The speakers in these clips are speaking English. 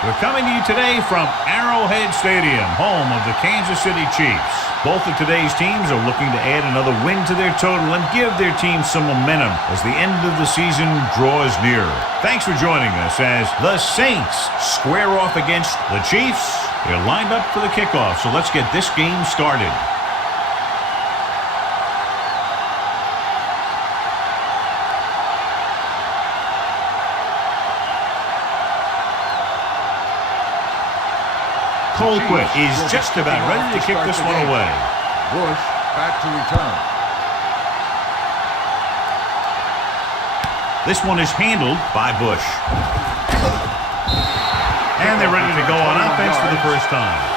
We're coming to you today from Arrowhead Stadium, home of the Kansas City Chiefs. Both of today's teams are looking to add another win to their total and give their team some momentum as the end of the season draws nearer. Thanks for joining us as the Saints square off against the Chiefs. They're lined up for the kickoff, so let's get this game started. Colquitt is just about ready to kick this one away. Bush back to return. This one is handled by Bush. And they're ready to go on offense for the first time.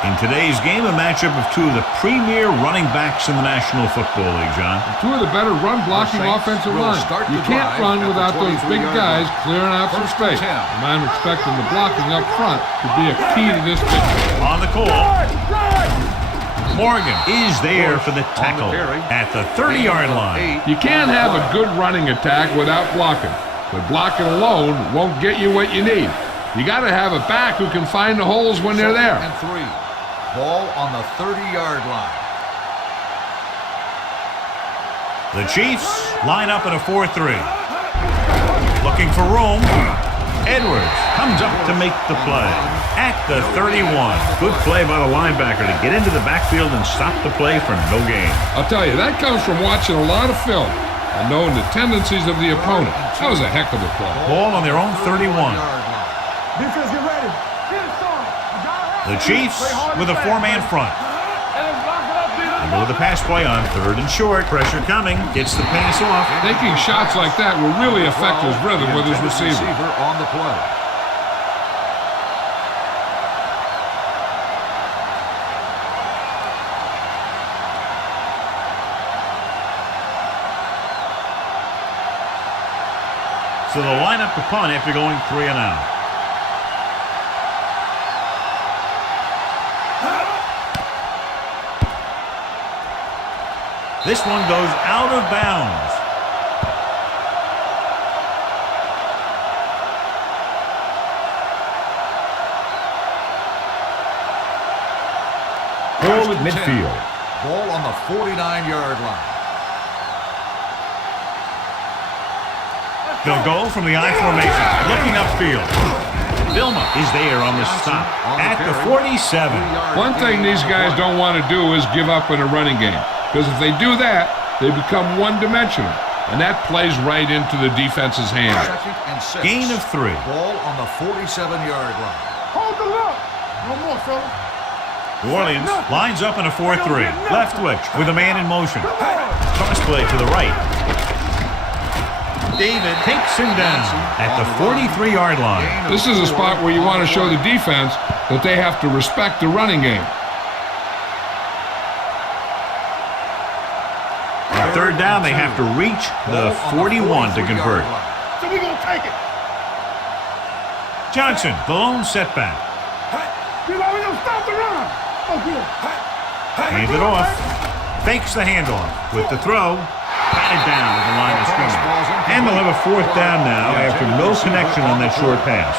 In today's game, a matchup of two of the premier running backs in the National Football League, John. Two of the better run-blocking offensive lines. You can't run without those big guys clearing out some space. And I'm expecting the blocking up front to be a key to this victory. On the call, Morgan is there for the tackle at the 30-yard line. You can't have a good running attack without blocking. But blocking alone won't get you what you need. You got to have a back who can find the holes when they're there. And 3. Ball on the 30-yard line. The Chiefs line up in a 4-3. Looking for room. Edwards comes up to make the play at the 31. Good play by the linebacker to get into the backfield and stop the play for no gain. I'll tell you, that comes from watching a lot of film and knowing the tendencies of the opponent. That was a heck of a play. Ball on their own 31. Defense, get ready. The Chiefs with a 4-man front. They go with the pass play on 3rd and short. Pressure coming. Gets the pass off. Taking shots like that will really affect his rhythm with his receiver. On the play. So they'll line up to punt after going 3 and out. This one goes out of bounds. Ball at midfield. Ball on the 49-yard line. They'll go from the I formation, looking upfield. Vilma is there on the stop at the 47. One thing these guys don't want to do is give up in a running game. Because if they do that, they become one-dimensional. And that plays right into the defense's hands. 2nd and 6. Gain of 3. Ball on the 47-yard line. Hold the look. No more, fella. New Orleans lines up in a 4-3. Left wing with a man in motion. Cross play to the right. David takes him down at the 43-yard line. This is a spot where you want to show the defense that they have to respect the running game. On 3rd down, they have to reach the 41 to convert. So we're going to take it. Johnson, the lone setback. We're going to stop the run. Oh, good. Hands it off. Fakes the handoff with the throw. Batted down at the line of scrimmage. And they'll have a 4th down now after no connection on that short pass.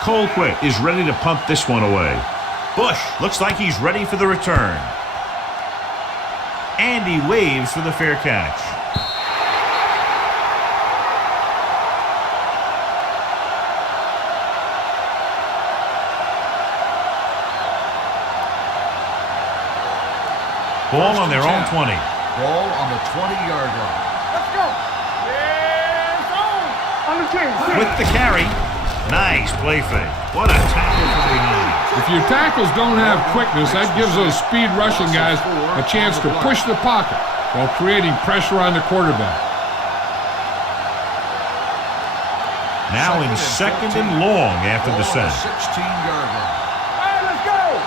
Colquitt is ready to punt this one away. Bush looks like he's ready for the return. And he waves for the fair catch. Ball on their own 20. Ball on the 20-yard line. Let's go. Yes, on the 10. With the carry. Nice play fake. What a tackle from behind. If your tackles don't have quickness, that gives those speed rushing guys a chance to push the pocket while creating pressure on the quarterback. Now in 2nd and long after the set. 16-yard line. Hey, let's go.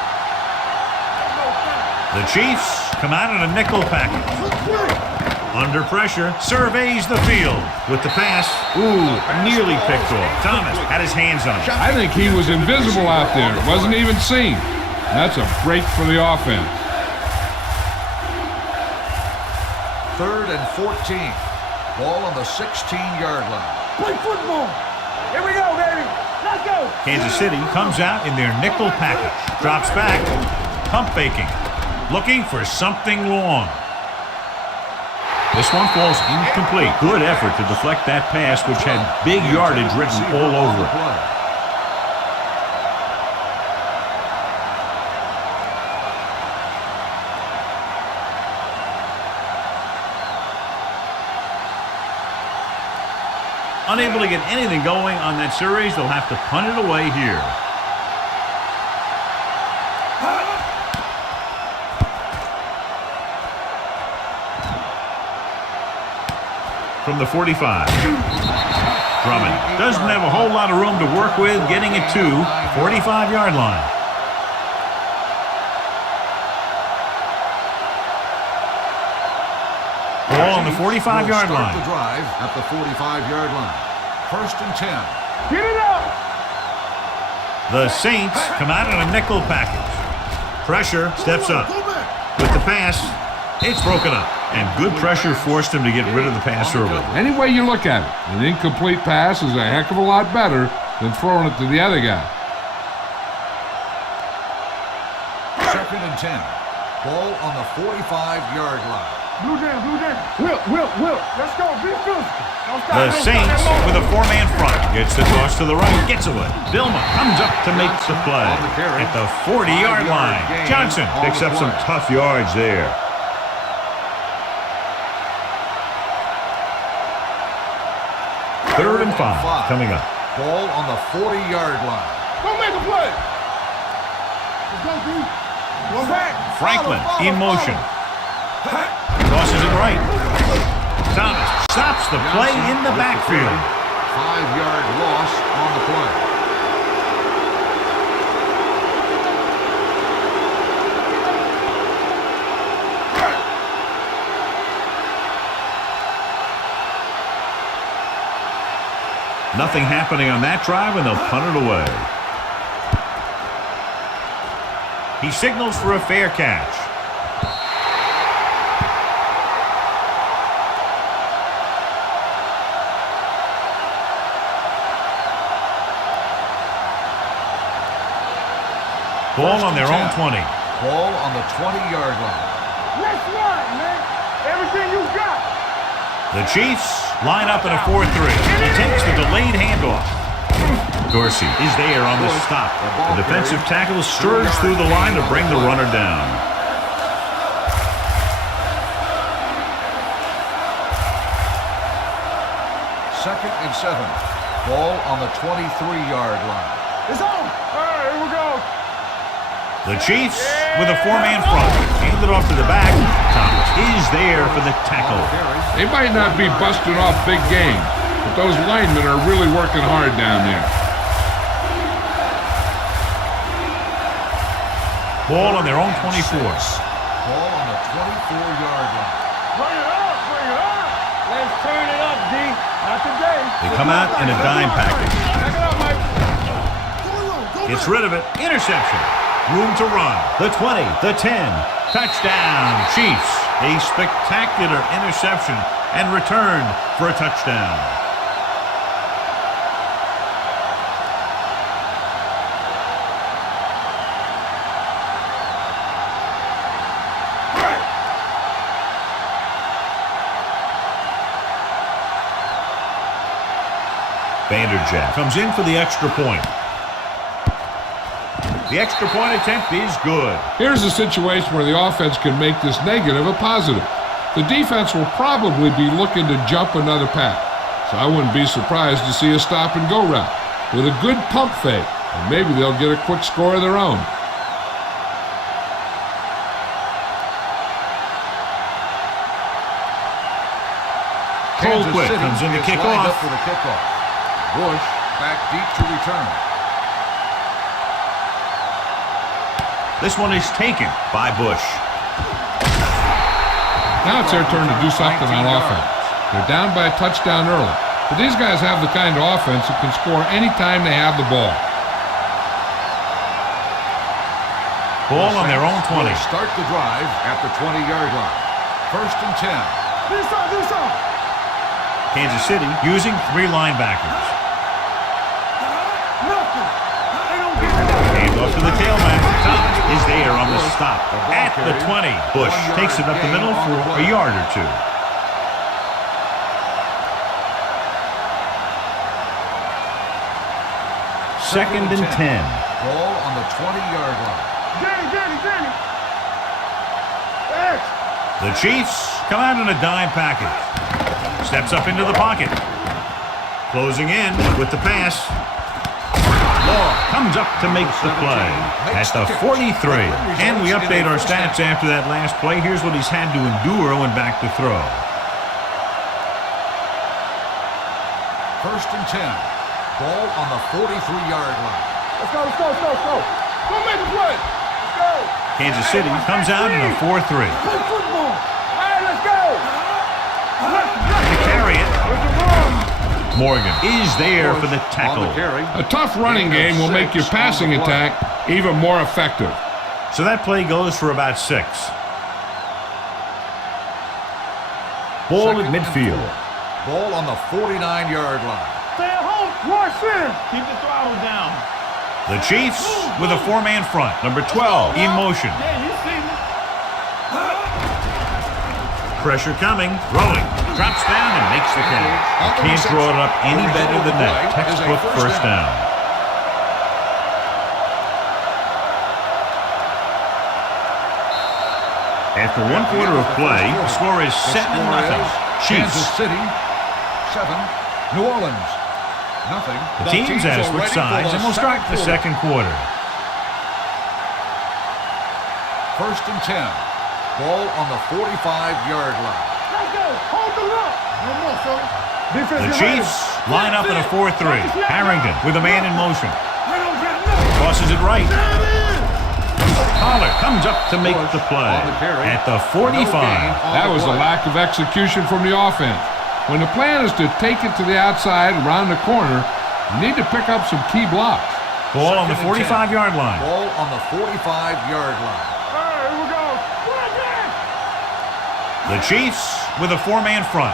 The Chiefs come out in a nickel package. Under pressure, surveys the field. With the pass, ooh, nearly picked off. Thomas had his hands on it. I think he was invisible out there. Wasn't even seen. That's a break for the offense. 3rd and 14. Ball on the 16-yard line. Play football. Here we go, baby. Let's go. Kansas City comes out in their nickel package. Drops back, pump faking. Looking for something long. This one falls incomplete. Good effort to deflect that pass, which had big yardage written all over it. Unable to get anything going on that series, they'll have to punt it away here. From the 45. Drummond doesn't have a whole lot of room to work with, getting it to 45-yard line. Ball on the 45-yard line. The drive at the 45-yard line. 1st and 10. Get it up. The Saints come out in a nickel package. Pressure steps up. With the pass, it's broken up. And good pressure forced him to get rid of the pass early. Any way you look at it, an incomplete pass is a heck of a lot better than throwing it to the other guy. 2nd and 10. Ball on the 45-yard line. Blue down, blue down. Will. Let's go. Be physical. Don't stop. The Saints with a 4-man front. Gets the toss to the right. Gets away. Vilma comes up to make the play at the 40-yard line. Johnson picks up some tough yards there. Third and 5 coming up. Ball on the 40-yard line. Go make a play. Let's go, D. Go back. Franklin in motion. Tosses it right. Thomas stops the play in the backfield. 5-yard loss on the play. Nothing happening on that drive, and they'll punt it away. He signals for a fair catch. Ball on their own 20. Ball on the 20-yard line. Let's run, man. Everything you got. The Chiefs line up in a 4-3. He takes the delayed handoff. Dorsey is there on the stop. The defensive tackle stirs through the line to bring the runner down. Second and 7. Ball on the 23-yard line. It's on. All right, here we go. The Chiefs with a 4-man front. Handed off to the back. Thomas is there for the tackle. They might not be busting off big games, but those linemen are really working hard down there. Ball on their own 24. Ball on the 24-yard line. Bring it up. Let's turn it up, D. Not today. They come out in a dime package. Back it up, Mike. Gets rid of it. Interception. Room to run. The 20, the 10. Touchdown, Chiefs. A spectacular interception and return for a touchdown. Vanderjagt comes in for the extra point. The extra point attempt is good. Here's a situation where the offense can make this negative a positive. The defense will probably be looking to jump another pack, so I wouldn't be surprised to see a stop-and-go route with a good pump fake, and maybe they'll get a quick score of their own. Colquitt comes in to kick off. For the kickoff. Bush back deep to return. This one is taken by Bush. Now it's their turn to do something on offense. They're down by a touchdown early, but these guys have the kind of offense that can score anytime they have the ball. Ball on their own 20. Start the drive at the 20-yard line. 1st and 10. Kansas City using 3 linebackers. Hand off to the tailback. Thomas is there on the stop at the 20. Bush takes it up the middle for a yard or 2. Second and 10. Ball on the 20-yard line. Danny. The Chiefs come out in a dime package. Steps up into the pocket. Closing in with the pass. Law comes up to make the play at the 43. And we update our stats after that last play. Here's what he's had to endure when back to throw. 1st and 10. Ball on the 43-yard line. Let's go. Don't make a play. Let's go. Kansas City comes out in a 4-3. Play football. All right, let's go. To carry it. Morgan is there for the tackle. A tough running game will make your passing attack even more effective. So that play goes for about 6. Ball at midfield. Ball on the 49-yard line. Stay at home. Watch center. Keep the throttle down. The Chiefs with a 4-man front. Number 12 in motion. Yeah, you see me. Pressure coming. Rolling. Drops down and makes the catch. Can't draw it up any better than that. Textbook first down. After 1 quarter of play, the score is 7-0. Chiefs. Kansas City, 7. New Orleans, nothing. The teams have switched sides, and we'll start the second quarter. 1st and 10. Ball on the 45-yard line. Let's go. Hold the look. No more, fellas. The Chiefs line up in a 4-3. Harrington with a man in motion. Tosses it right. Collar comes up to make the play at the 45. That was a lack of execution from the offense. When the plan is to take it to the outside around the corner, you need to pick up some key blocks. Ball on the 45-yard line. Ball on the 45-yard line. All right, here we go. The Chiefs with a 4-man front.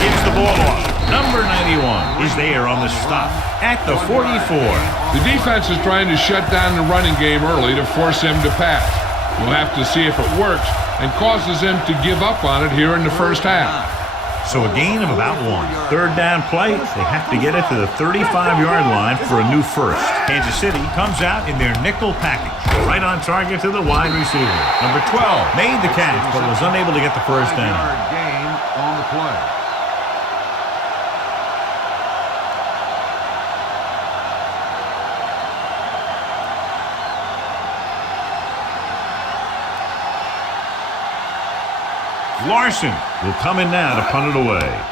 Gives the ball off. Number 91 is there on the stop at the 44. The defense is trying to shut down the running game early to force him to pass. We'll have to see if it works and causes them to give up on it here in the first half. So a gain of about 1. Third down play, they have to get it to the 35-yard line for a new first. Kansas City comes out in their nickel package. Right on target to the wide receiver. Number 12 made the catch but was unable to get the first down. 5-yard gain on the play. Larson will come in now to punt it away.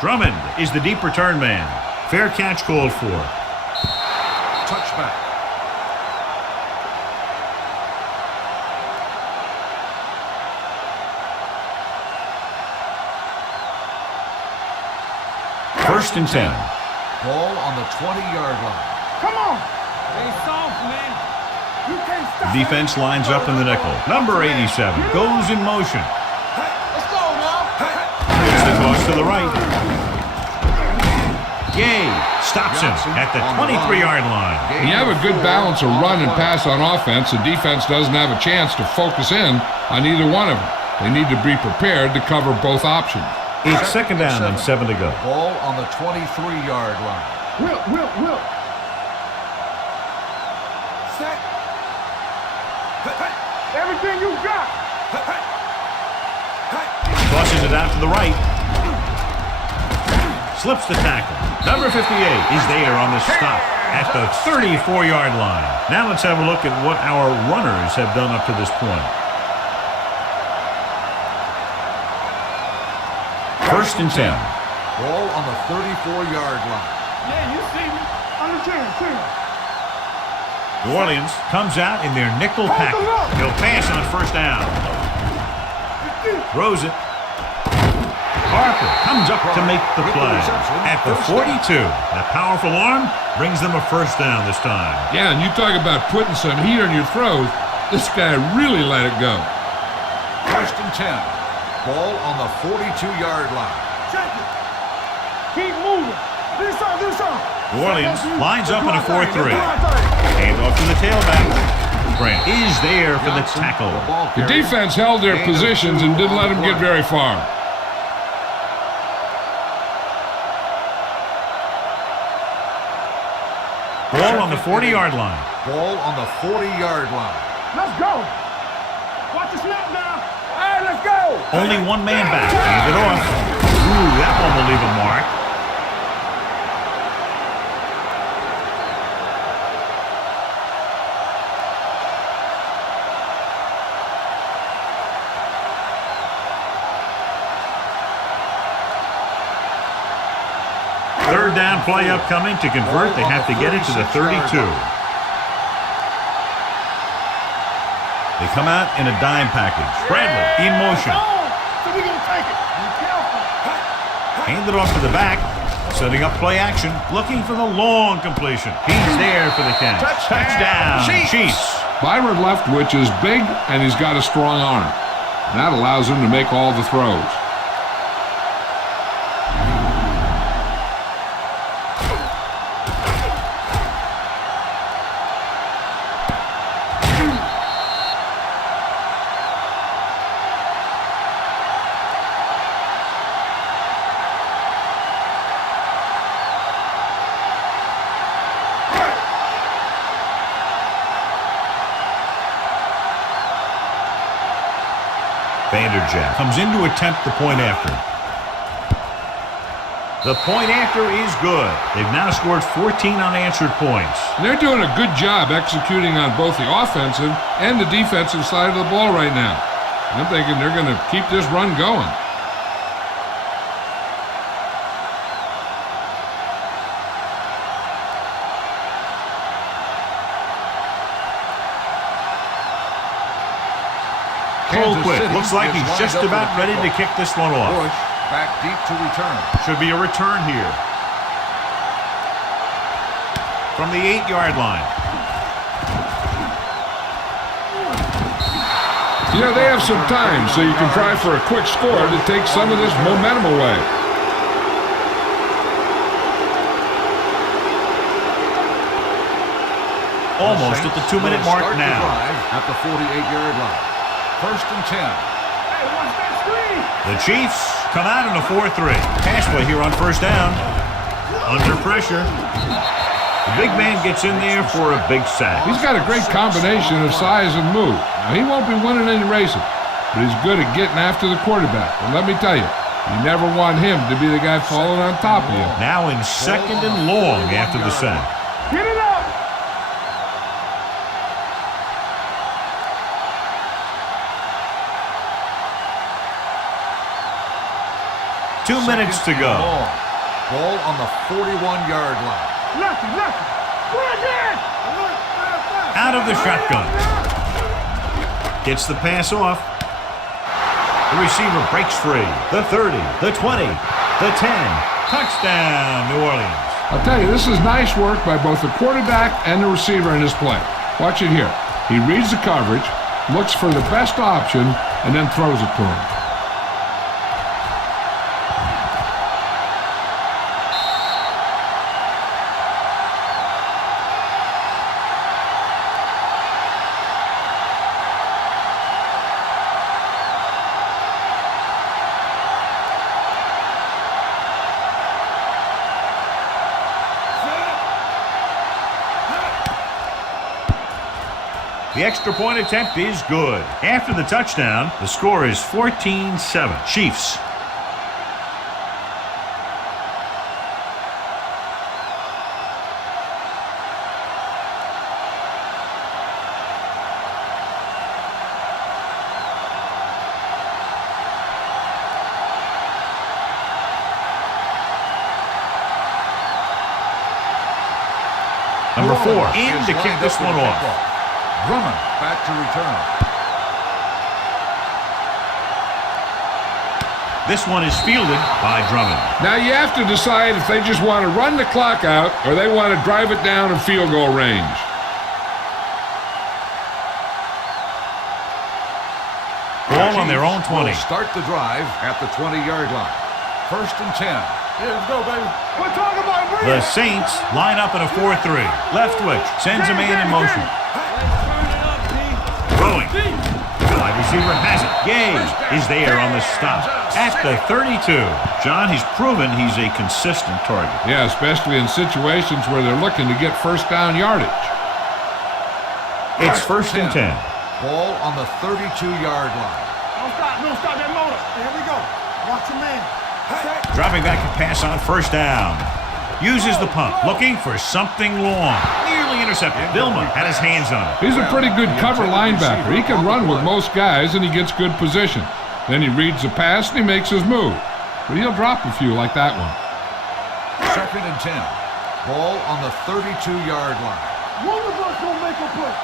Drummond is the deep return man. Fair catch called for. Touchback. First and 10. Ball on the 20-yard line. Come on. Stay soft, man. You can't stop. The defense lines up in the nickel. Number 87 goes in motion. Let's go now. Gives the toss to the right. Gay stops him at the 23-yard line. When you have a good balance of run and pass on offense, the defense doesn't have a chance to focus in on either one of them. They need to be prepared to cover both options. It's second down and 7 to go. Ball on the 23-yard line. Will. Set. Everything you got. Tosses it out to the right. Slips the tackle. Number 58 is there on the stop at the 34-yard line. Now let's have a look at what our runners have done up to this point. First and 10. Ball on the 34-yard line. Yeah, you see me. Understand, too. New Orleans comes out in their nickel package. He'll pass on first down. Throws it. Harper comes up to make the play. At the 42, that powerful arm brings them a first down this time. Yeah, and you talk about putting some heat on your throws. This guy really let it go. First and 10. Ball on the 42-yard line. Check it. Keep moving. Do something. New Orleans lines up in a 4-3. Hand off to the tailback. Grant is there for the tackle. The defense held their positions and didn't let them get very far. Ball on the 40-yard line. Ball on the 40-yard line. Let's go. Watch the snap now. All right, let's go. Only one man back. Hand it off. Ooh, that one will leave a mark. Third down play upcoming. To convert, they have to get it to the 32. They come out in a dime package. Bradley in motion. So we're going to take it. Be careful. Hand it off to the back. Setting up play action. Looking for the long completion. He's there for the catch. Touchdown. Chiefs. Byron left, which is big, and he's got a strong arm. That allows him to make all the throws. Vanderjagt comes in to attempt the point after. The point after is good. They've now scored 14 unanswered points. And they're doing a good job executing on both the offensive and the defensive side of the ball right now. I'm thinking they're going to keep this run going. Colquitt looks like he's just about ready to kick this one off. Bush back deep to return. Should be a return here. From the 8-yard line. You know, they have some time, so you can try for a quick score to take some of this momentum away. Almost at the 2-minute mark now. At the 48-yard line. First and 10. Hey, watch that screen. The Chiefs come out in a 4-3. Pass play here on first down. Under pressure. The big man gets in there for a big sack. He's got a great combination of size and move. Now, he won't be winning any races, but he's good at getting after the quarterback. And let me tell you, you never want him to be the guy falling on top of you. Now in second and long after the sack. Get it up. 2 minutes to go. Ball on the 41-yard line. Lucky. Bring it. Out of the shotgun. Gets the pass off. The receiver breaks free. The 30, the 20, the 10. Touchdown, New Orleans. I'll tell you, this is nice work by both the quarterback and the receiver in his play. Watch it here. He reads the coverage, looks for the best option, and then throws it to him. The extra point attempt is good. After the touchdown, the score is 14-7. Chiefs. Number 4 in to kick this one off. Drummond back to return. This one is fielded by Drummond. Now you have to decide if they just want to run the clock out or they want to drive it down in field goal range. Ball on their own 20. Start the drive at the 20-yard line. 1st and 10. Yeah, let's go, baby. We're talking about breathing. The Saints line up in a 4-3. Leftwich sends a man in motion. Throwing. The wide receiver has it. Gay is there on the stop at the 32. John, he's proven he's a consistent target. Yeah, especially in situations where they're looking to get first down yardage. It's 1st and 10. Ball on the 32-yard line. Don't stop that motor. Here we go. Watch your man. Dropping back to pass on 1st down. Uses the pump, looking for something long. Nearly intercepted. Vilma had his hands on it. He's a pretty good cover linebacker. He can run with most guys, and he gets good position. Then he reads the pass, and he makes his move. But he'll drop a few like that one. 2nd and 10. Ball on the 32-yard line. One of us gonna make a play.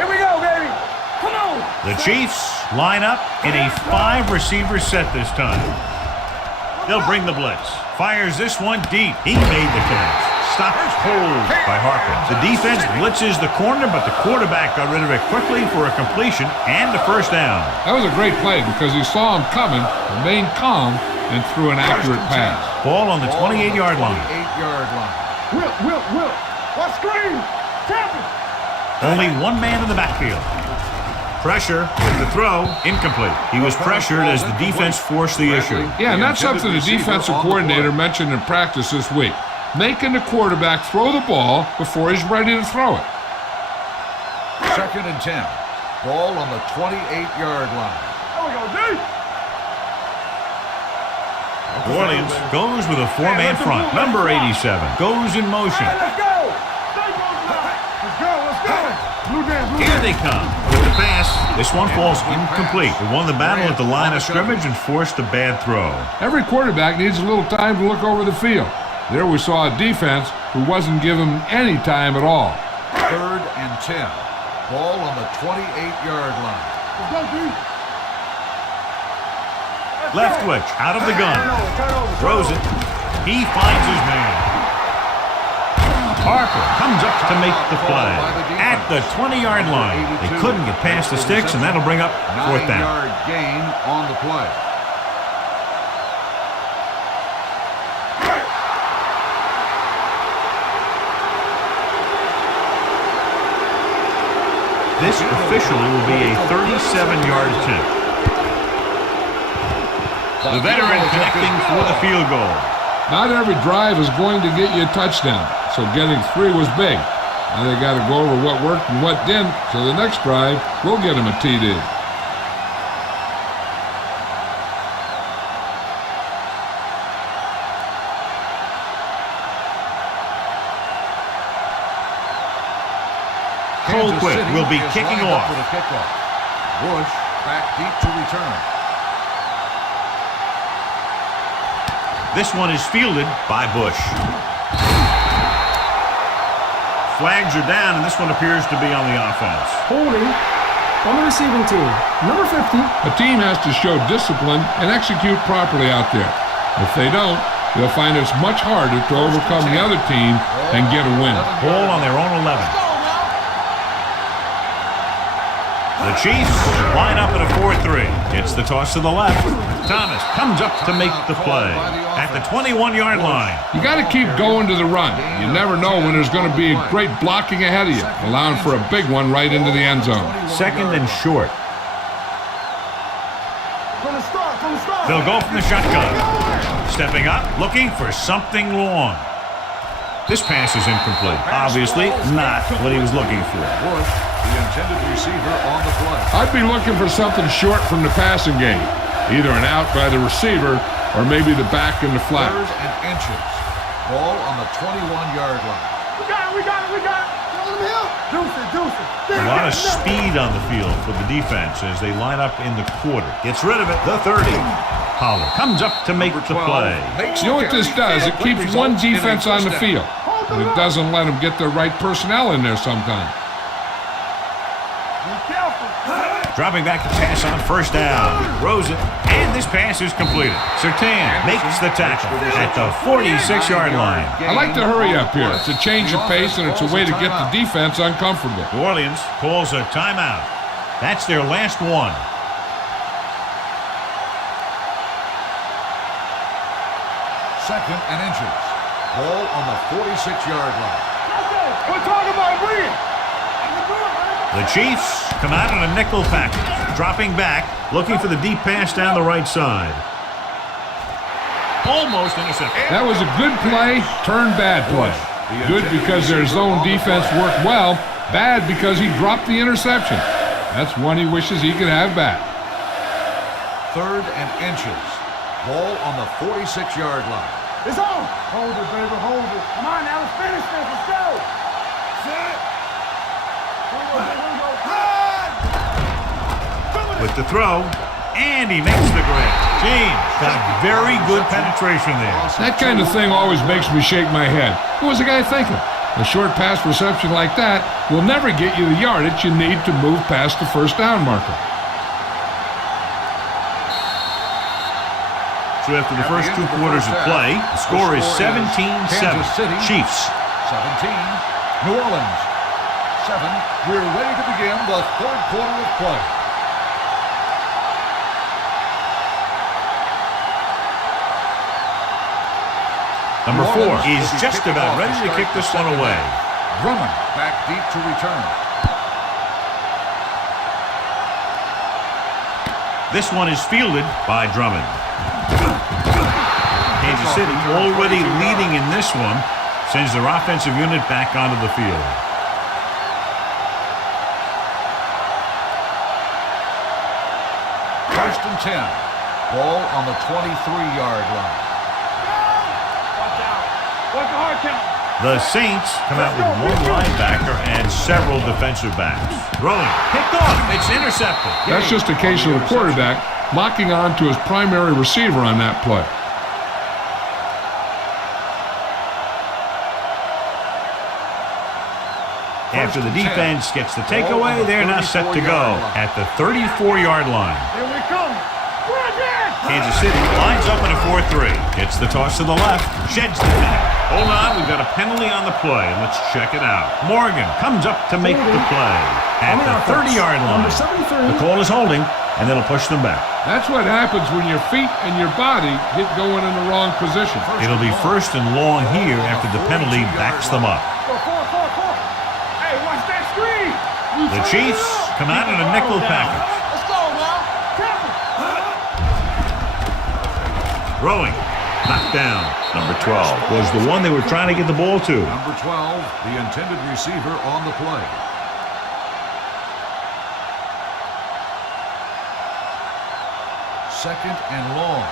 Here we go, baby. Come on. The Chiefs line up in a 5-receiver set this time. They'll bring the blitz. Fires this one deep. He made the catch. Stopped cold by Harper. The defense blitzes the corner, but the quarterback got rid of it quickly for a completion and a 1st down. That was a great play because he saw him coming, remained calm, and threw an accurate pass. Ball on the 28-yard line. 28-yard line. Will. What screen? Tap it. Only one man in the backfield. Pressure with the throw, incomplete. He was pressured as the defense forced the issue. Yeah, and that's something the defensive coordinator mentioned in practice this week. Making the quarterback throw the ball before he's ready to throw it. 2nd and 10. Ball on the 28-yard line. There we go, D. New Orleans goes with a 4-man front. Number 87 goes in motion. Let's go. Let's go. Blue dance. Here they come with the pass. This one falls incomplete. They won the battle at the line of scrimmage and forced a bad throw. Every quarterback needs a little time to look over the field. There we saw a defense who wasn't given any time at all. 3rd and 10. Ball on the 28-yard line. Let's go, D. Leftwich out of the gun. Throws it. He finds his man. Harper comes up to make the play. At the 20-yard line. They couldn't get past the sticks, and that'll bring up 4th down. 9-yard gain on the play. This officially will be a 37-yard attempt. The veteran connecting for the field goal. Not every drive is going to get you a touchdown, so getting 3 was big. Now they got to go over what worked and what didn't, so the next drive will get them a TD. Colquitt will be kicking off. For the kickoff. Bush back deep to return. This one is fielded by Bush. Flags are down, and this one appears to be on the offense. Holding on the receiving team. Number 50. A team has to show discipline and execute properly out there. If they don't, they'll find it's much harder to overcome the other team and get a win. Ball on their own 11. The Chiefs line up in a 4-3. It's the toss to the left. Thomas comes up to make the play at the 21-yard line. You got to keep going to the run. You never know when there's going to be great blocking ahead of you, allowing for a big one right into the end zone. 2nd and short. They'll go from the shotgun. Stepping up, looking for something long. This pass is incomplete. Obviously not what he was looking for. Bush, the intended receiver on the play. I'd be looking for something short from the passing game. Either an out by the receiver or maybe the back in the flat. 3rd and inches. Ball on the 21-yard line. We got it. Deuce it. A lot of speed on the field for the defense as they line up in the quarter. Gets rid of it. The 30. Pollard comes up to make the play. You know what this does? It keeps one defense on the field, but it doesn't let them get the right personnel in there sometimes. Be careful. Dropping back to pass on first down. Throws it, and this pass is completed. Surtain makes the tackle at the 46-yard line. I like to hurry up here. It's a change of pace, and it's a way to get the defense uncomfortable. New Orleans calls a timeout. That's their last one. Second and inches. Ball on the 46-yard line. We're talking about bringing. The Chiefs come out in a nickel package, dropping back, looking for the deep pass down the right side. Almost intercepted. That was a good play, turned bad play. Good because their zone defense worked well, bad because he dropped the interception. That's one he wishes he could have back. Third and inches. Ball on the 46-yard line. It's on. Hold it, baby. Hold it. Come on now. Let's finish this. Let's go. Set. With the throw, and he makes the grab. James got very good penetration there. That kind of thing always makes me shake my head. What was the guy thinking? A short pass reception like that will never get you the yardage you need to move past the first down marker. So after the first 2 quarters of play, the score is 17-7. Chiefs. 17. New Orleans. 7. We're ready to begin the third quarter of play. Number 4 is just about ready to kick this one away. Drummond back deep to return. This one is fielded by Drummond. Kansas City already leading in this one, sends their offensive unit back onto the field. First and 10. Ball on the 23-yard line. What's the hard count? The Saints come out with one linebacker and several defensive backs. Throwing, picked off, it's intercepted. That's just a case of the quarterback locking on to his primary receiver on that play. After the defense gets the takeaway, they're now set to go at the 34-yard line. Here we come. We're again. Kansas City lines up in a 4-3. Gets the toss to the left, sheds the back. Hold on, we've got a penalty on the play. Let's check it out. Morgan comes up to make the play at the 30-yard line. The call is holding, and it'll push them back. That's what happens when your feet and your body get going in the wrong position. It'll be first and long here after the penalty backs them up. Hey, watch that screen. The Chiefs come out in a nickel package. Let's go now. Throwing, knocked down. Number 12 was the one they were trying to get the ball to. Number 12, the intended receiver on the play. Second and long.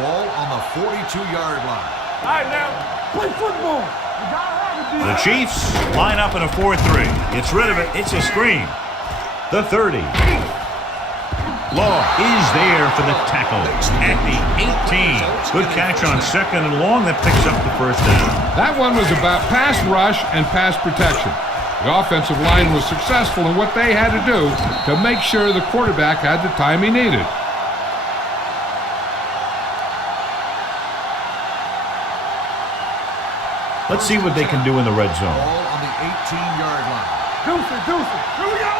Ball on the 42-yard line. All right, now, play football. You gotta have it, The Chiefs line up in a 4-3. Gets rid of it. It's a screen. The 30. Law is there for the tackle at the 18. Good catch on second and long. That picks up the first down. That one was about pass rush and pass protection. The offensive line was successful in what they had to do to make sure the quarterback had the time he needed. Let's see what they can do in the red zone. Ball on the 18-yard line. Deuce it. Here we go.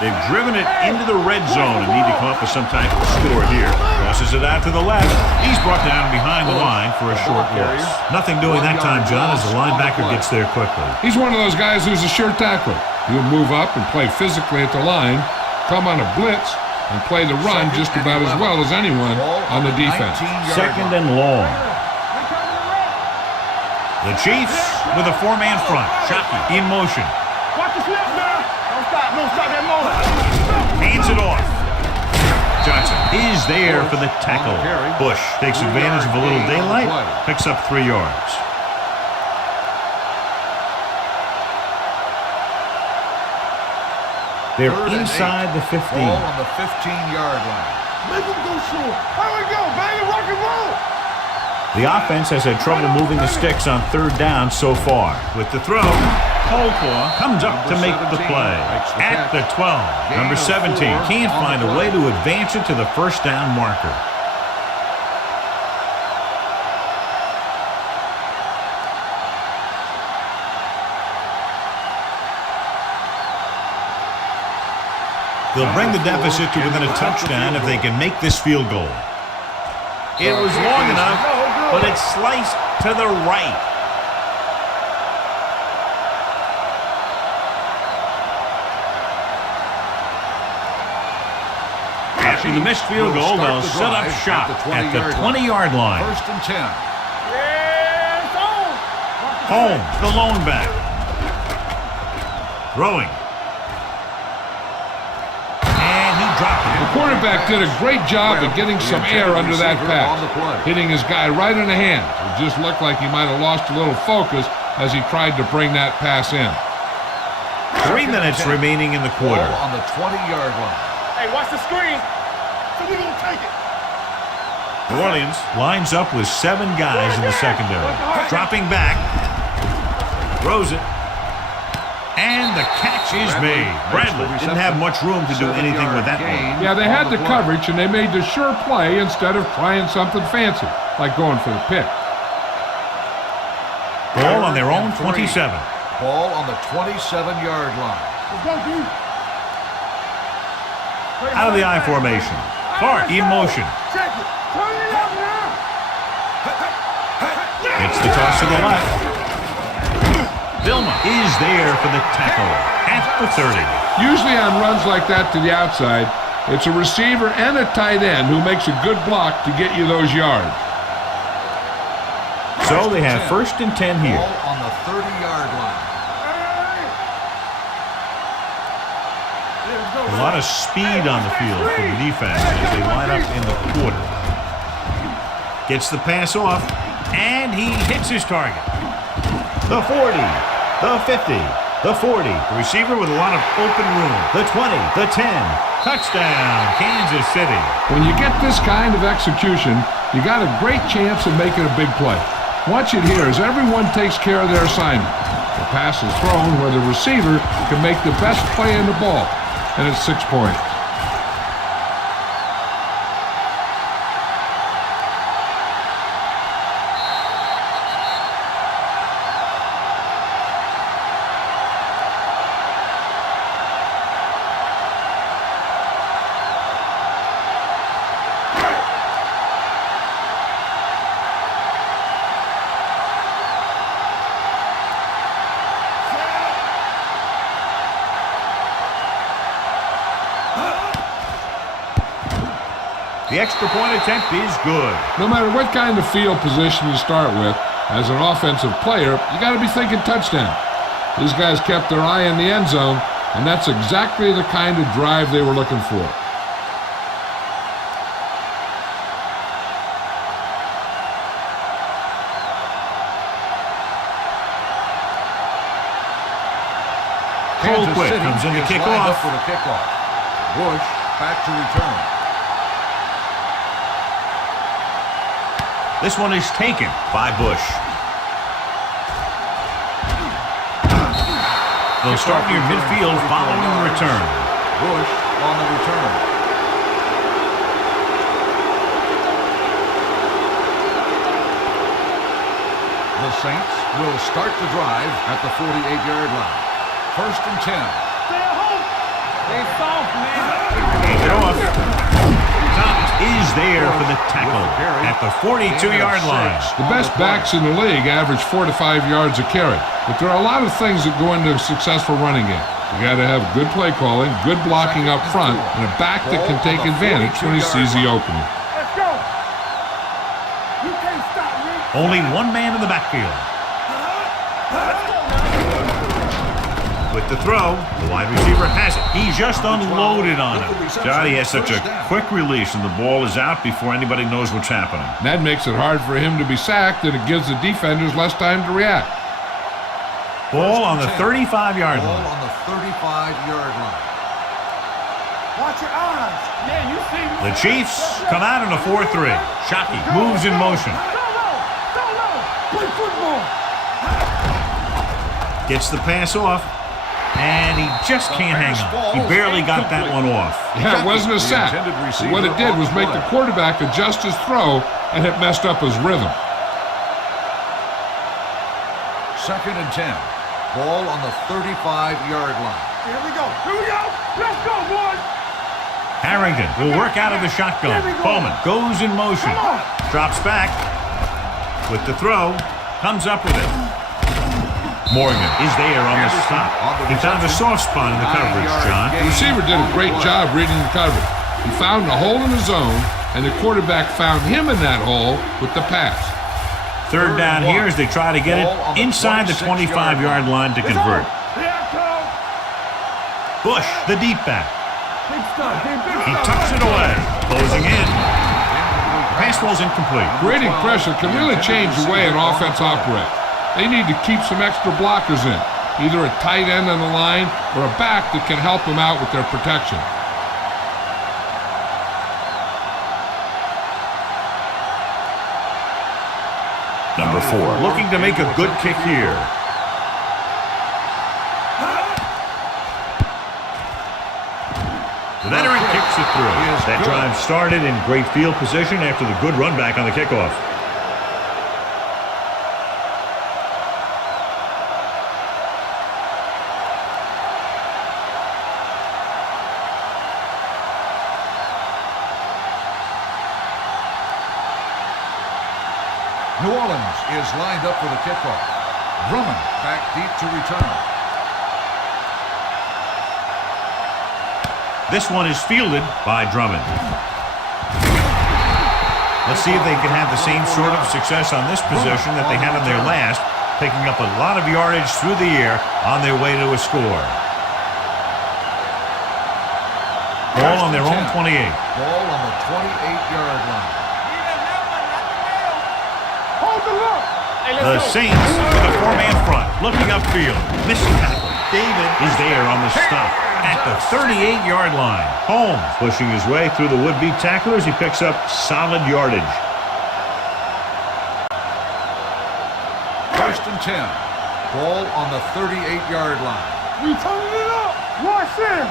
They've driven it into the red zone and need to come up with some type of score here. Crosses it out to the left. He's brought down behind the line for a short loss. Nothing doing that time, John, as the linebacker gets there quickly. He's one of those guys who's a sure tackler. He'll move up and play physically at the line, come on a blitz, and play the run just about as well as anyone on the defense. Second and long. The Chiefs with a 4-man front. Shockey in motion. Watch the slip now. Don't stop that moment. Hands it off. Johnson is there for the tackle. Bush takes advantage of a little daylight. Picks up 3 yards. They're inside the 15. Ball on the 15-yard line. Make him go short. Here we go, baby. Rock and roll. The offense has had trouble moving the sticks on third down so far. With the throw, called for, comes up to make the play. At the 12, number 17 can't find a way to advance it to the first down marker. They'll bring the deficit to within a touchdown if they can make this field goal. It was long enough, but it's sliced to the right. After the missed field goal, they'll set up shop at the 20-yard line. First and 10. Holmes, the lone back. Throwing. The quarterback did a great job of getting some air under that pass, hitting his guy right in the hand. It just looked like he might have lost a little focus as he tried to bring that pass in. 3 minutes remaining in the quarter. Ball on the 20-yard line. Hey, watch the screen. So we're going to take it. New Orleans lines up with 7 guys in the secondary. Dropping back. Throws it. And the catch is made. Bradley didn't have much room to do anything with that one. Yeah, they had the coverage, and they made the sure play instead of trying something fancy, like going for the pick. Ball on their own 27. Ball on the 27-yard line. Out of the I formation. Clark in motion. Check it. Turn it up now. It's the toss to the left. Vilma is there for the tackle at the 30. Usually on runs like that to the outside, it's a receiver and a tight end who makes a good block to get you those yards. So they have first and 10 here. Ball on the 30-yard line. A lot of speed on the field for the defense as they line up in the quarter. Gets the pass off, and he hits his target. The 40, the 50, the 40. The receiver with a lot of open room. The 20, the 10. Touchdown, Kansas City. When you get this kind of execution, you got a great chance of making a big play. Watch it here as everyone takes care of their assignment. The pass is thrown where the receiver can make the best play in the ball, and it's 6 points. The extra point attempt is good. No matter what kind of field position you start with, as an offensive player, you got to be thinking touchdown. These guys kept their eye on the end zone, and that's exactly the kind of drive they were looking for. Colquitt comes in to kick off. For the kickoff. Bush back to return. This one is taken by Bush. They'll start near midfield following the return. Bush on the return. The Saints will start the drive at the 48-yard line. First and 10. Stay home. Stay soft, man. Take it off. Thomas is there for the tackle at the 42-yard line. The best backs in the league average 4 to 5 yards a carry, but there are a lot of things that go into a successful running game. You got to have good play calling, good blocking up front, and a back that can take advantage when he sees the opening. Let's go. You can't stop me. Only one man in the backfield. With the throw, the wide receiver has it. He just unloaded on him. Johnny has such a quick release, and the ball is out before anybody knows what's happening. That makes it hard for him to be sacked, and it gives the defenders less time to react. Ball on the 35-yard Ball line. on the 35-yard line. Watch your eyes. Yeah, you see me. The Chiefs come out in a 4-3. Shockey moves in motion. Go low. Go low. Play football. Gets the pass off. And he just can't hang on. He barely got that one off. Yeah, it wasn't a sack. But what it did was make the quarterback adjust his throw, and it messed up his rhythm. 2nd and 10. Ball on the 35-yard line. Here we go. Here we go. Let's go, boys. Harrington will work out of the shotgun. Bowman goes in motion. Drops back with the throw. Comes up with it. Morgan is there on the stop. He found a soft spot in the coverage, John. The receiver did a great job reading the coverage. He found a hole in the zone, and the quarterback found him in that hole with the pass. 3rd down here as they try to get it inside the 25-yard line to convert. Bush, the deep back. He tucks it away. Closing in. Pass ball's incomplete. Grading pressure can really change the way an offense operates. They need to keep some extra blockers in, either a tight end on the line or a back that can help them out with their protection. Number 4, looking to make a good kick here. The veteran kicks it through. That drive started in great field position after the good run back on the kickoff. New Orleans is lined up for the kickoff. Drummond back deep to return. This one is fielded by Drummond. Let's see if they can have the same sort of success on this possession that they had on their last, picking up a lot of yardage through the air on their way to a score. Ball on their own 28. Ball on the 28-yard line. The Saints with a 4-man front, looking upfield. Missing tackle. David is there on the stop at the 38-yard line. Holmes pushing his way through the would-be tacklers. He picks up solid yardage. 1st and 10. Ball on the 38-yard line. We turning it up. Watch him.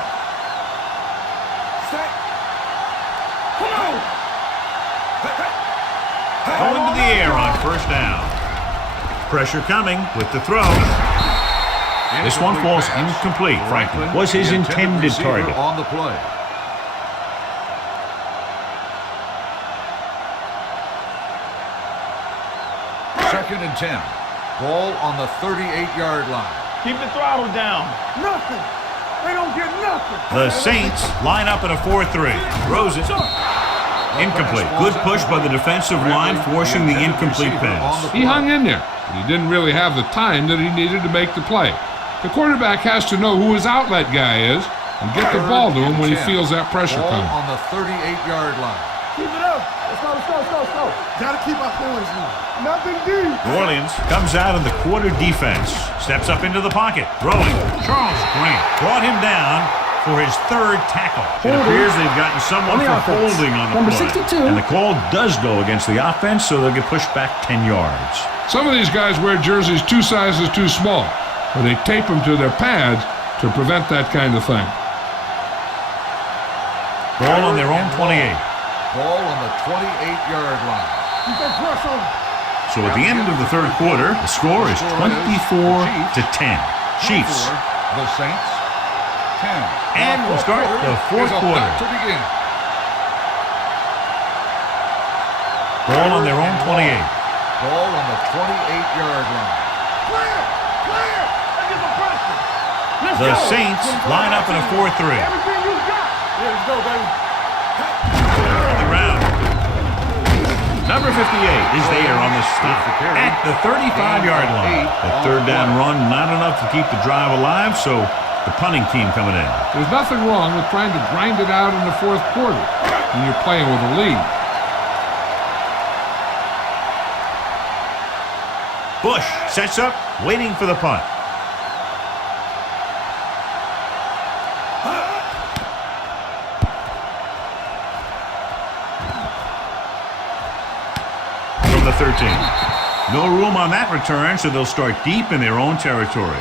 Come on. Going to the air on 1st down. Pressure coming with the throw. This one falls incomplete. Franklin was his intended target. On the play. Second and 10. Ball on the 38-yard line. Keep the throttle down. Nothing. They don't get nothing. The Saints line up at a 4-3. Throws it. Incomplete. Good push by the defensive line, forcing the incomplete pass. He hung in there, but he didn't really have the time that he needed to make the play. The quarterback has to know who his outlet guy is and get the ball to him when he feels that pressure coming. On the 38-yard line. Keep it up. Let's go, let's go, let's go, let's go. Gotta keep our feelings in. Nothing deep. New Orleans comes out in the quarter defense. Steps up into the pocket. Throwing. Charles Grant brought him down for his 3rd tackle. It appears they've gotten someone for holding on the Number play. 62. And the call does go against the offense, so they'll get pushed back 10 yards. Some of these guys wear jerseys 2 sizes too small, or they tape them to their pads to prevent that kind of thing. Ball on their own 28. Ball on the 28-yard line. Keep that pressure on. So at the end of the 3rd quarter, the score is 24-10. Chiefs. The Saints 10. And we'll start the 4th quarter. To begin. Ball on their own 28. Ball on the 28-yard line. Clear. Clear. Get the pressure. Let's The go. Saints line up in a 4-3. Everything you got. Yeah, let's go, baby. On the ground. Number 58 is there on the stop at the 35-yard line. The 3rd down run, not enough to keep the drive alive, so the punting team coming in. There's nothing wrong with trying to grind it out in the 4th quarter when you're playing with a lead. Bush sets up, waiting for the punt. From the 13. No room on that return, so they'll start deep in their own territory.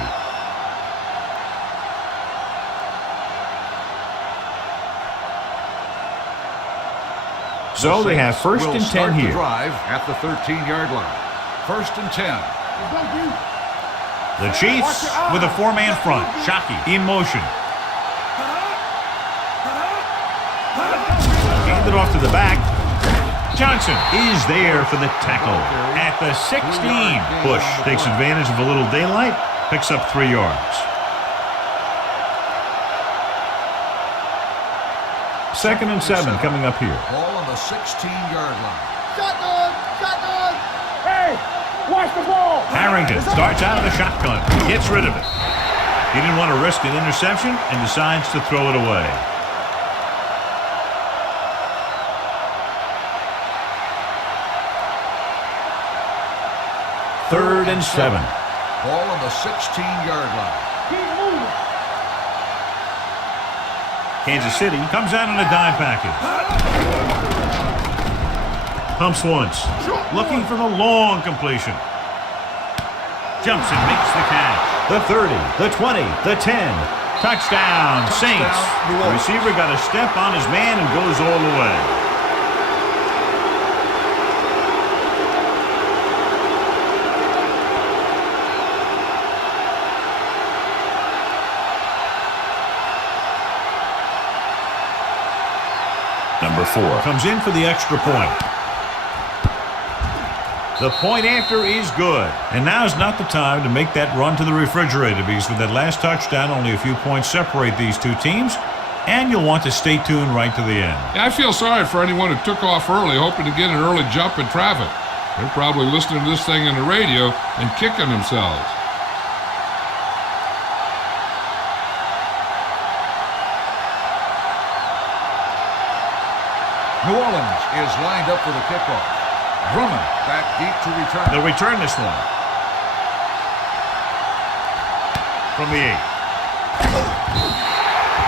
So they have first will and 10 start the here. drive at the 13-yard line. First and 10. The Chiefs with a four-man front. Shockey in motion. Handed off to the back. Johnson is there for the tackle at the 16. Bush takes advantage of a little daylight, picks up 3 yards. Second and 7 coming up here. Ball on the 16-yard line. Shotgun! Shotgun! Hey! Watch the ball! Harrington starts out of the shotgun. Gets rid of it. He didn't want to risk an interception and decides to throw it away. Third and 7. Ball on the 16-yard line. Keep moving! Kansas City comes out in a dime package. Pumps once. Looking for the long completion. Jumps and makes the catch. The 30, the 20, the 10. Touchdown, Saints. The receiver got a step on his man and goes all the way. Number 4 comes in for the extra point. The point after is good. And now's not the time to make that run to the refrigerator, because with that last touchdown, only a few points separate these two teams, and you'll want to stay tuned right to the end. I feel sorry for anyone who took off early, hoping to get an early jump in traffic. They're probably listening to this thing on the radio and kicking themselves. New Orleans is lined up for the kickoff. Drummond back deep to return. They'll return this one. From the 8.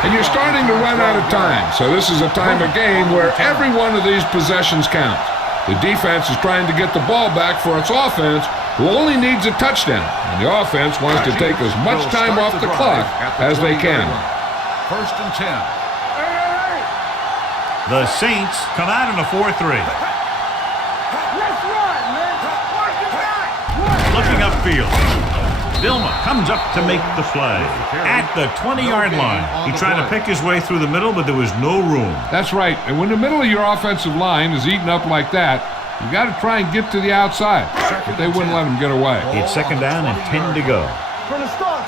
And you're starting to run out of time, so this is a time of game where every one of these possessions counts. The defense is trying to get the ball back for its offense, who only needs a touchdown, and the offense wants to take as much time off the clock as they can. First and 10. The Saints come out in a 4-3. Let's run, man! Watch the back! Looking upfield. Dilma comes up to make the play. At the 20-yard line. He tried to pick his way through the middle, but there was no room. That's right, and when the middle of your offensive line is eaten up like that, you got to try and get to the outside. But they wouldn't let him get away. It's second down and 10 to go. From the start,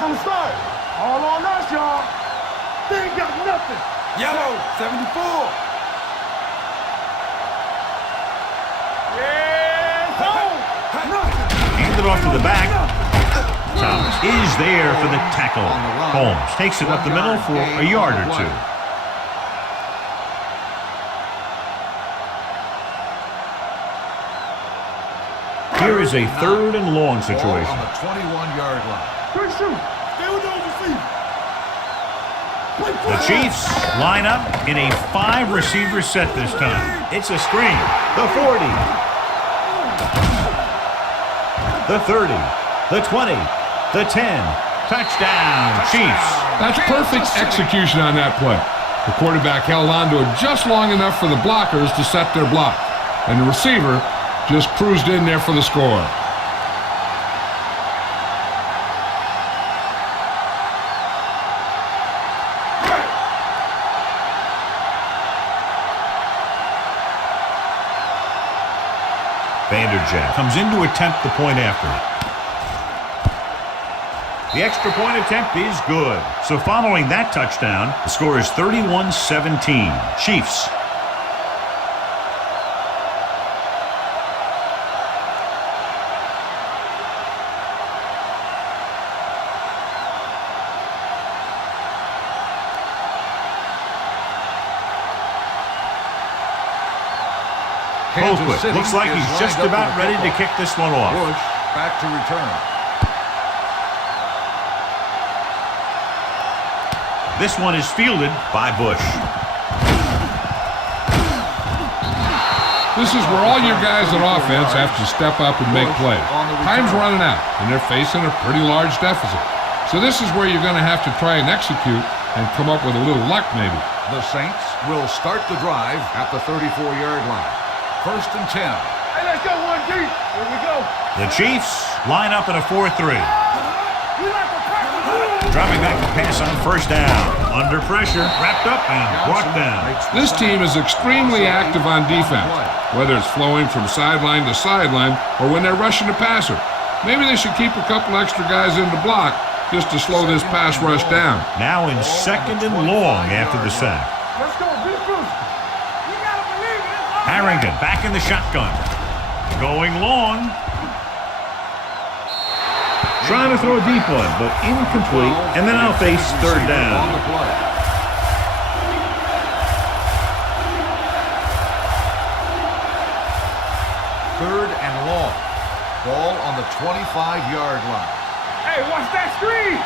all on us, y'all. They ain't got nothing. Yellow, 74. Handed off to the back. Thomas is there for the tackle. Holmes takes it up the middle for a yard or two. Here is a third and long situation. On the 21-yard line. Good shoot. Stay with those receivers. The Chiefs line up in a 5-receiver set this time. It's a screen. The 40. The 30. The 20. The 10. Touchdown, Chiefs. That's perfect execution on that play. The quarterback held on to it just long enough for the blockers to set their block. And the receiver just cruised in there for the score. Vanderjagt comes in to attempt the point after. The extra point attempt is good. So following that touchdown, the score is 31-17. Chiefs. Colquitt looks like he's just about ready to kick this one off. Bush back to return. This one is fielded by Bush. This is where all your guys on offense have to step up and make plays. Time's running out, and they're facing a pretty large deficit. So this is where you're going to have to try and execute and come up with a little luck maybe. The Saints will start the drive at the 34-yard line. 1st and 10. Hey, let's go, 1 deep. Here we go. The Chiefs line up in a 4-3. We like to practice. Dropping back to pass on 1st down. Under pressure, wrapped up and brought down. This team is extremely active on defense, whether it's flowing from sideline to sideline or when they're rushing the passer. Maybe they should keep a couple extra guys in the block just to slow this pass rush down. Now in 2nd and long after the sack. Let's go, big boost. You gotta believe it. Harrington back in the shotgun. Going long. Trying to throw a deep one, but incomplete. And then I'll face 3rd down. 3rd and long. Ball on the 25-yard line. Hey, watch that screen.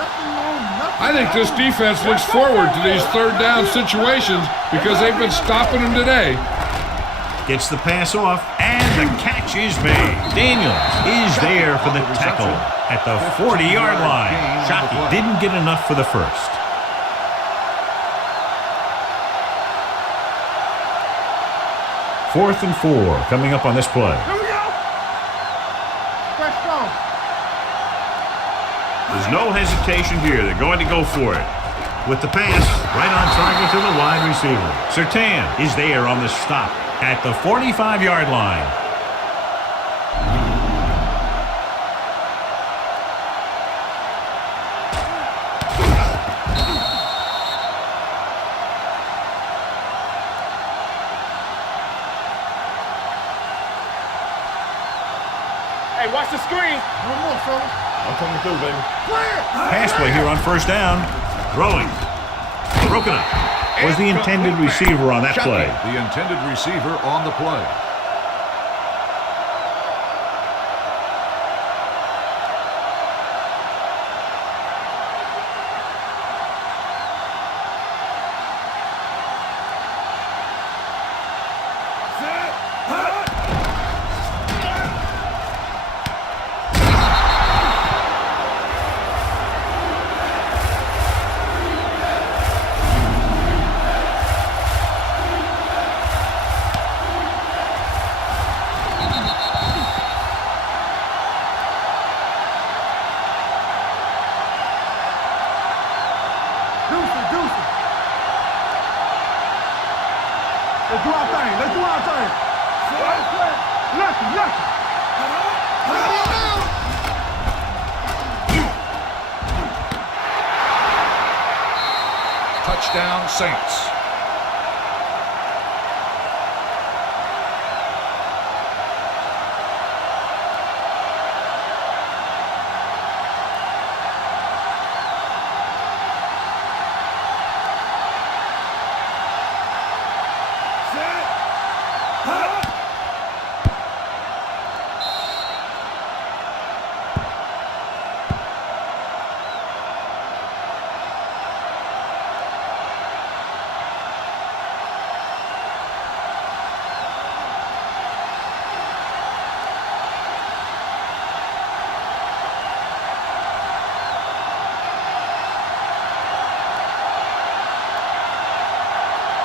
Nothing wrong, nothing. I think this defense looks forward to these 3rd down situations because they've been stopping them today. Gets the pass off, and the catch is made. Daniels is there for the tackle at the 40-yard line. Shockey didn't get enough for the first. Fourth and 4 coming up on this play. Here we go. Let's go. There's no hesitation here. They're going to go for it. With the pass, right on target to the wide receiver. Surtain is there on the stop at the 45-yard line. Hey, watch the screen. No more, fella. I'm coming through, baby. Pass play here on 1st down. Throwing. Broken up. Was the intended receiver on that play. The intended receiver on the play. Let's do our thing. Let's do our thing. Lucky. Touchdown, Saints.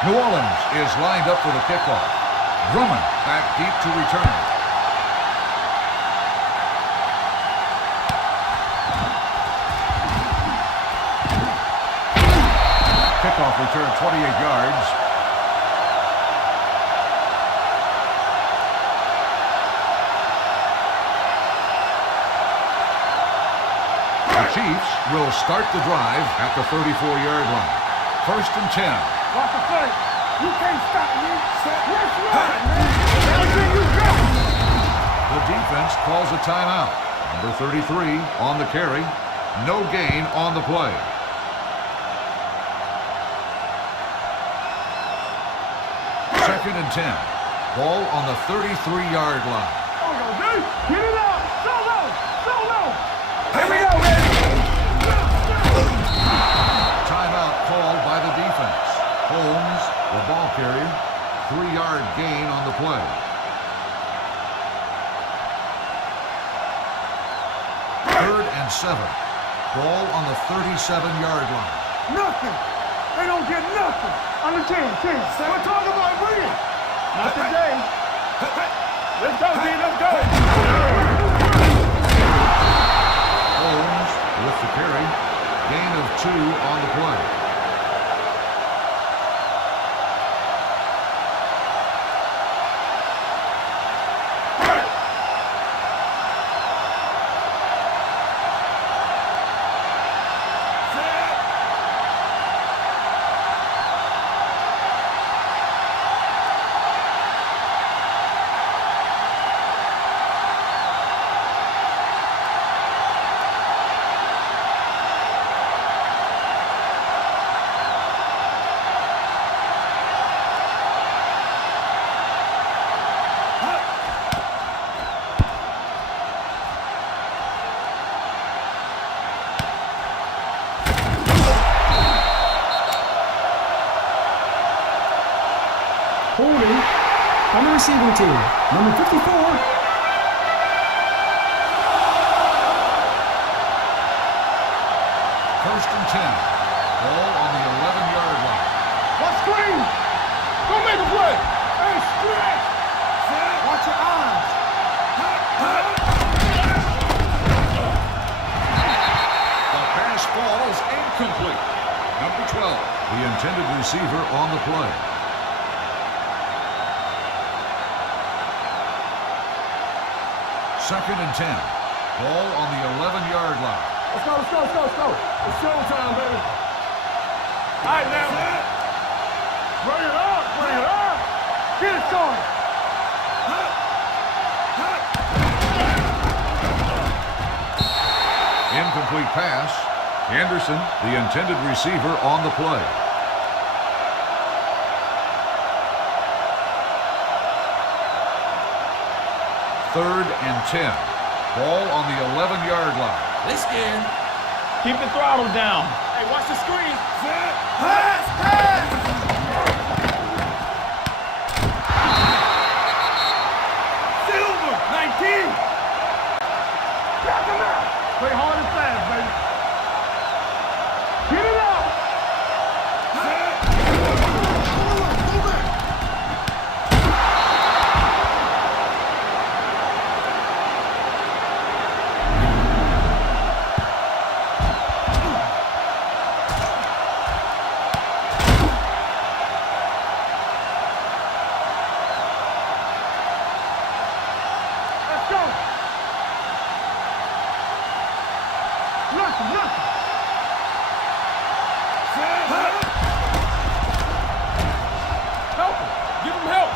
New Orleans is lined up for the kickoff. Drummond back deep to return. Kickoff return 28 yards. The Chiefs will start the drive at the 34-yard line. 1st and 10. Watch the play. You can't stop me. Yes, right, man. Everything you got. The defense calls a timeout. Number 33 on the carry. No gain on the play. Second and 10. Ball on the 33-yard line. Get it out. Solo. Here we go, man. Timeout called by the defense. Holmes, the ball carrier, 3-yard gain on the play. Third and 7. Ball on the 37-yard line. Nothing. They don't get nothing. On the 10. We're talking about winning. Not today. Let's go, team. Let's go. Holmes with the carry. Gain of 2 on the play. Holding on the receiving team. Number 54. First and 10. Ball on the 11-yard line. Watch screen. Go make a play. Hey, stretch. Watch your eyes. The pass falls incomplete. Number 12, the intended receiver on the play. Second and 10. Ball on the 11-yard line. Let's go. It's showtime, baby. All right, now. Bring it up. Get it started. Incomplete pass. Anderson, the intended receiver on the play. Third and 10. Ball on the 11-yard line. They scared. Keep the throttle down. Hey, watch the screen. Pass. Silver, 19. Back him out. Play hard and fast, baby. Get it out. Let's go. Nothing. Help him. Give him help.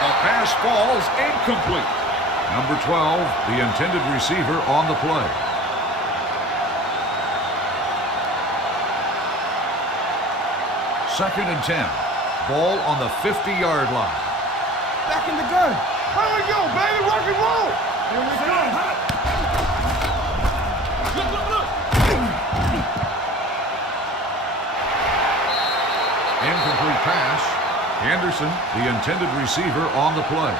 The pass falls incomplete. Number 12, the intended receiver on the play. Second and 10. Ball on the 50-yard line. Back in the gun. Here we go, baby. Rock and roll. Here we go. Look. Incomplete pass. Anderson, the intended receiver on the play.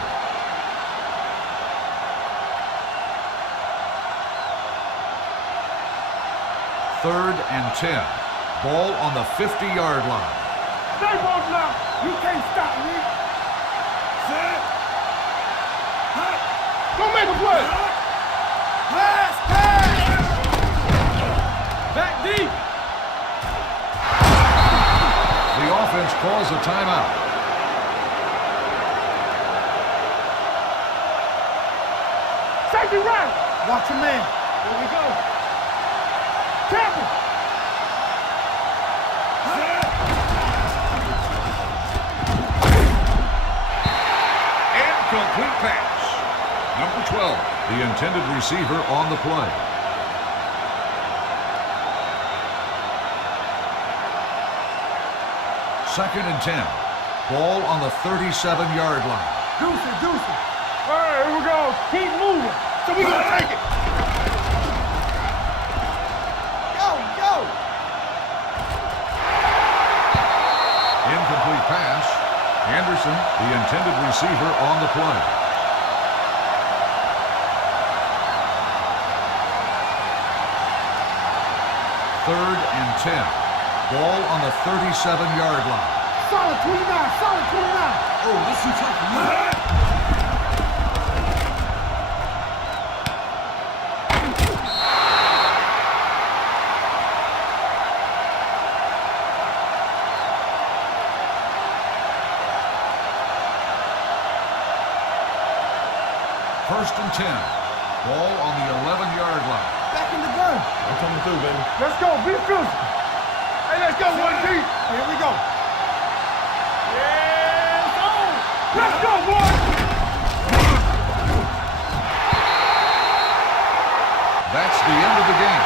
Third and 10. Ball on the 50-yard line. Stay both now. You can't stop me. Go make a play. Pass. Back deep. The offense calls a timeout. Safety right. Watch your man. Here we go. Tackle. Incomplete pass. Number 12, the intended receiver on the play. Second and 10. Ball on the 37-yard line. Deuce it. All right, here we go. Keep moving. So we gonna take it. Go. Incomplete pass. Anderson, the intended receiver on the play. 3rd and 10. Ball on the 37-yard line. Solid 29, solid 29. Oh, this is tough. First and 10. Ball on the 11-yard line. Back in the gun. I'm coming through, baby. Let's go, be physical. Hey, let's go, 1 deep. Here we go. Yes, oh! Let's go, boy. That's the end of the game.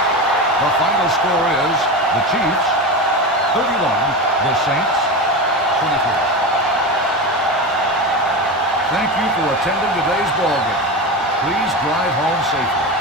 The final score is the Chiefs 31, the Saints 23. Thank you for attending today's ball game. Please drive home safely.